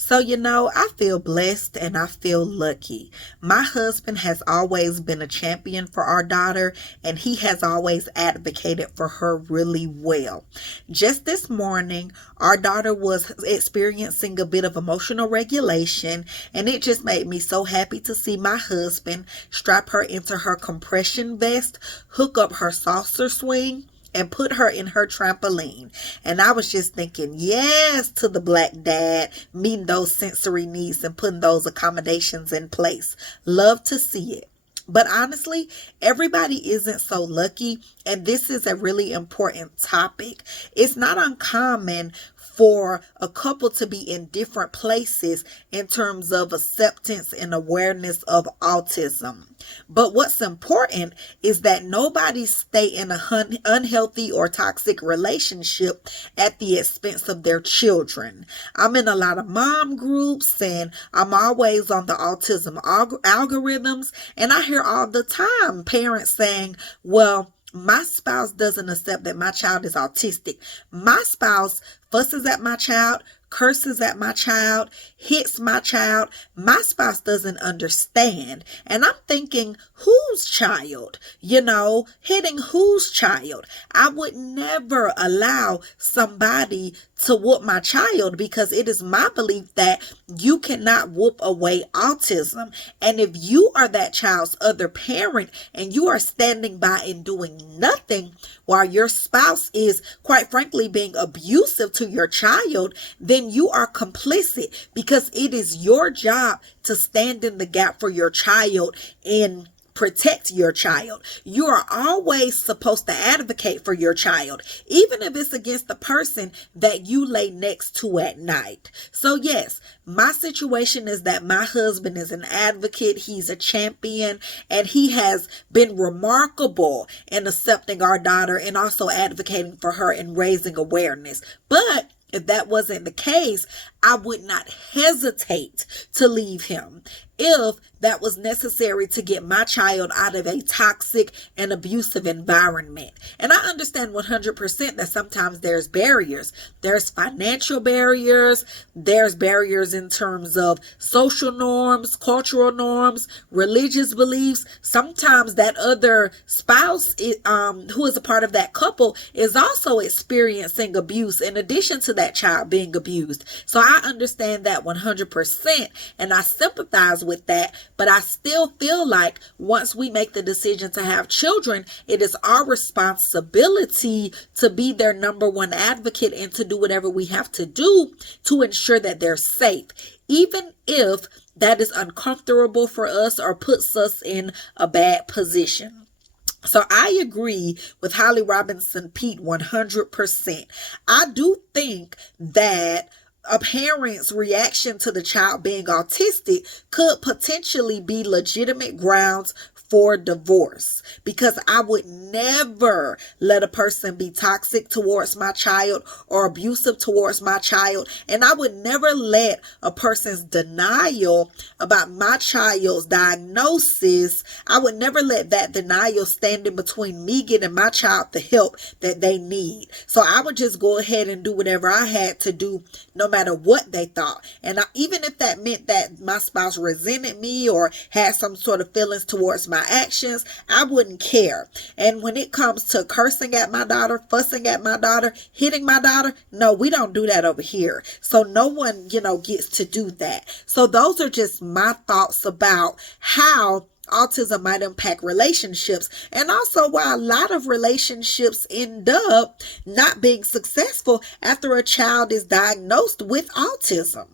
So, I feel blessed and I feel lucky. My husband has always been a champion for our daughter, and he has always advocated for her really well. Just this morning, our daughter was experiencing a bit of emotional regulation, and it just made me so happy to see my husband strap her into her compression vest, hook up her saucer swing, and put her in her trampoline. And I was just thinking, yes, to the black dad, meeting those sensory needs and putting those accommodations in place. Love to see it. But honestly, everybody isn't so lucky, and this is a really important topic. It's not uncommon for a couple to be in different places in terms of acceptance and awareness of autism. But what's important is that nobody stay in a unhealthy or toxic relationship at the expense of their children. I'm in a lot of mom groups, and I'm always on the autism algorithms, and I hear all the time parents saying, well, my spouse doesn't accept that my child is autistic. My spouse fusses at my child, curses at my child, hits my child. My spouse doesn't understand. And I'm thinking, whose child? Hitting whose child? I would never allow somebody to whoop my child, because it is my belief that you cannot whoop away autism. And if you are that child's other parent and you are standing by and doing nothing while your spouse is, quite frankly, being abusive to your child, then you are complicit, because it is your job to stand in the gap for your child and protect your child. You are always supposed to advocate for your child, even if it's against the person that you lay next to at night. So yes, my situation is that my husband is an advocate. He's a champion, and he has been remarkable in accepting our daughter and also advocating for her and raising awareness. But if that wasn't the case, I would not hesitate to leave him if that was necessary to get my child out of a toxic and abusive environment. And I understand 100% that sometimes there's barriers. There's financial barriers. There's barriers in terms of social norms, cultural norms, religious beliefs. Sometimes that other spouse who is a part of that couple is also experiencing abuse in addition to that child being abused. So I understand that 100%, and I sympathize with that. But I still feel like once we make the decision to have children, it is our responsibility to be their number one advocate and to do whatever we have to do to ensure that they're safe, even if that is uncomfortable for us or puts us in a bad position. So I agree with Holly Robinson Peete 100%. I do think that a parent's reaction to the child being autistic could potentially be legitimate grounds for divorce, because I would never let a person be toxic towards my child or abusive towards my child. And I would never let a person's denial about my child's diagnosis, I would never let that denial stand in between me getting my child the help that they need. So I would just go ahead and do whatever I had to do, no matter what they thought. And even if that meant that my spouse resented me or had some sort of feelings towards my actions, I wouldn't care. And when it comes to cursing at my daughter, fussing at my daughter, hitting my daughter, no, we don't do that over here. So no one, gets to do that. So those are just my thoughts about how autism might impact relationships, and also why a lot of relationships end up not being successful after a child is diagnosed with autism.